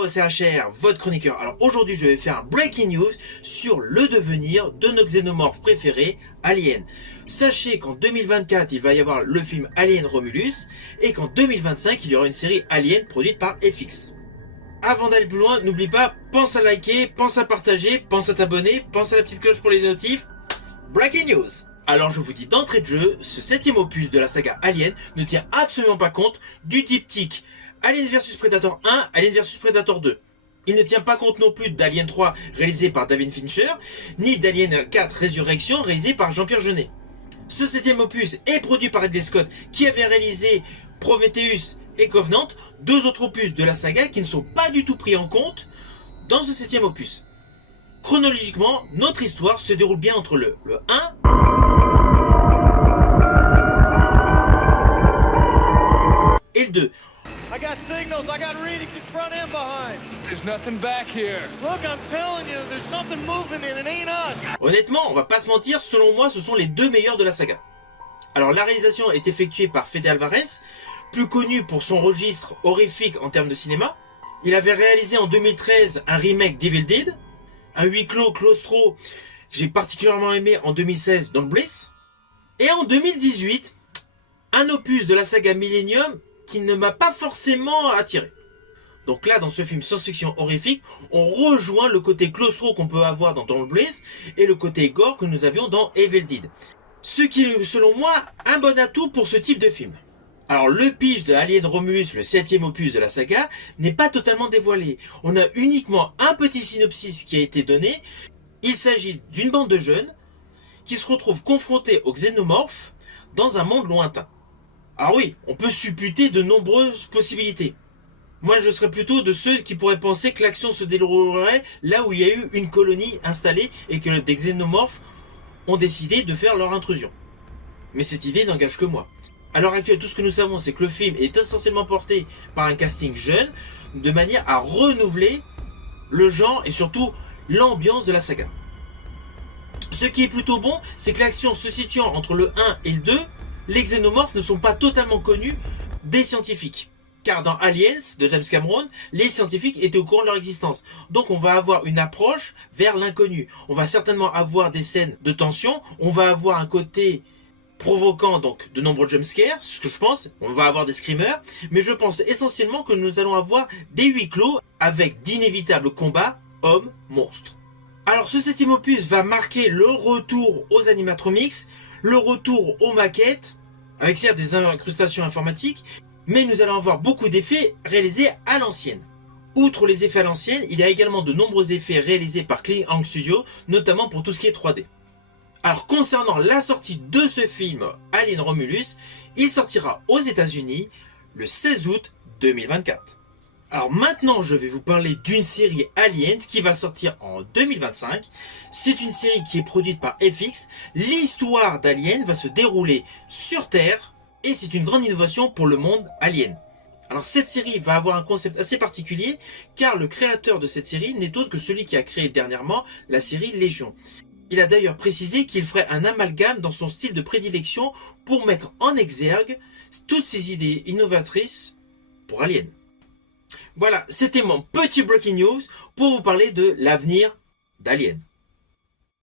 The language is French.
Yo, c'est HR, votre chroniqueur. Alors aujourd'hui, je vais faire un breaking news sur le devenir de nos xénomorphes préférés, Alien. Sachez qu'en 2024, il va y avoir le film Alien Romulus et qu'en 2025, il y aura une série Alien produite par FX. Avant d'aller plus loin, n'oublie pas, pense à liker, pense à partager, pense à t'abonner, pense à la petite cloche pour les notifs. Breaking news. Alors je vous dis d'entrée de jeu, ce 7e opus de la saga Alien ne tient absolument pas compte du diptyque Alien vs Predator 1, Alien vs Predator 2. Il ne tient pas compte non plus d'Alien 3 réalisé par David Fincher, ni d'Alien 4 Résurrection réalisé par Jean-Pierre Jeunet. Ce 7e opus est produit par Ridley Scott qui avait réalisé Prometheus et Covenant, deux autres opus de la saga qui ne sont pas du tout pris en compte dans ce 7e opus. Chronologiquement, notre histoire se déroule bien entre le 1 et le 2. I got signals, I got readings in front and behind. There's nothing back here. Look, I'm telling you, there's something moving and it ain't us. Honnêtement, on va pas se mentir, selon moi, ce sont les deux meilleurs de la saga. Alors la réalisation est effectuée par Fede Alvarez, plus connu pour son registre horrifique en termes de cinéma. Il avait réalisé en 2013 un remake d'Evil Dead, un huis clos claustro que j'ai particulièrement aimé en 2016 dans Bliss, et en 2018, un opus de la saga Millennium qui ne m'a pas forcément attiré. Donc là, dans ce film science-fiction horrifique, on rejoint le côté claustro qu'on peut avoir dans Don't Bliss et le côté gore que nous avions dans Evil Dead. Ce qui est, selon moi, un bon atout pour ce type de film. Alors le pitch de Alien Romulus, le 7e opus de la saga, n'est pas totalement dévoilé. On a uniquement un petit synopsis qui a été donné. Il s'agit d'une bande de jeunes qui se retrouvent confrontés aux xénomorphes dans un monde lointain. Alors oui, on peut supputer de nombreuses possibilités. Moi, je serais plutôt de ceux qui pourraient penser que l'action se déroulerait là où il y a eu une colonie installée et que des xénomorphes ont décidé de faire leur intrusion. Mais cette idée n'engage que moi. À l'heure actuelle, tout ce que nous savons, c'est que le film est essentiellement porté par un casting jeune, de manière à renouveler le genre et surtout l'ambiance de la saga. Ce qui est plutôt bon, c'est que l'action se situant entre le 1 et le 2, les xénomorphes ne sont pas totalement connus des scientifiques. Car dans Aliens de James Cameron, les scientifiques étaient au courant de leur existence. Donc on va avoir une approche vers l'inconnu. On va certainement avoir des scènes de tension, on va avoir un côté provoquant donc de nombreux jumpscares, ce que je pense, on va avoir des screamers, mais je pense essentiellement que nous allons avoir des huis clos avec d'inévitables combats hommes-monstres. Alors ce 7e opus va marquer le retour aux animatronics, le retour aux maquettes, avec certes des incrustations informatiques, mais nous allons avoir beaucoup d'effets réalisés à l'ancienne. Outre les effets à l'ancienne, il y a également de nombreux effets réalisés par Kling Hang Studio, notamment pour tout ce qui est 3D. Alors concernant la sortie de ce film Alien Romulus, il sortira aux États-Unis le 16 août 2024. Alors maintenant, je vais vous parler d'une série Alien qui va sortir en 2025. C'est une série qui est produite par FX. L'histoire d'Alien va se dérouler sur Terre et c'est une grande innovation pour le monde Alien. Alors cette série va avoir un concept assez particulier car le créateur de cette série n'est autre que celui qui a créé dernièrement la série Légion. Il a d'ailleurs précisé qu'il ferait un amalgame dans son style de prédilection pour mettre en exergue toutes ces idées innovatrices pour Alien. Voilà, c'était mon petit breaking news pour vous parler de l'avenir d'Alien.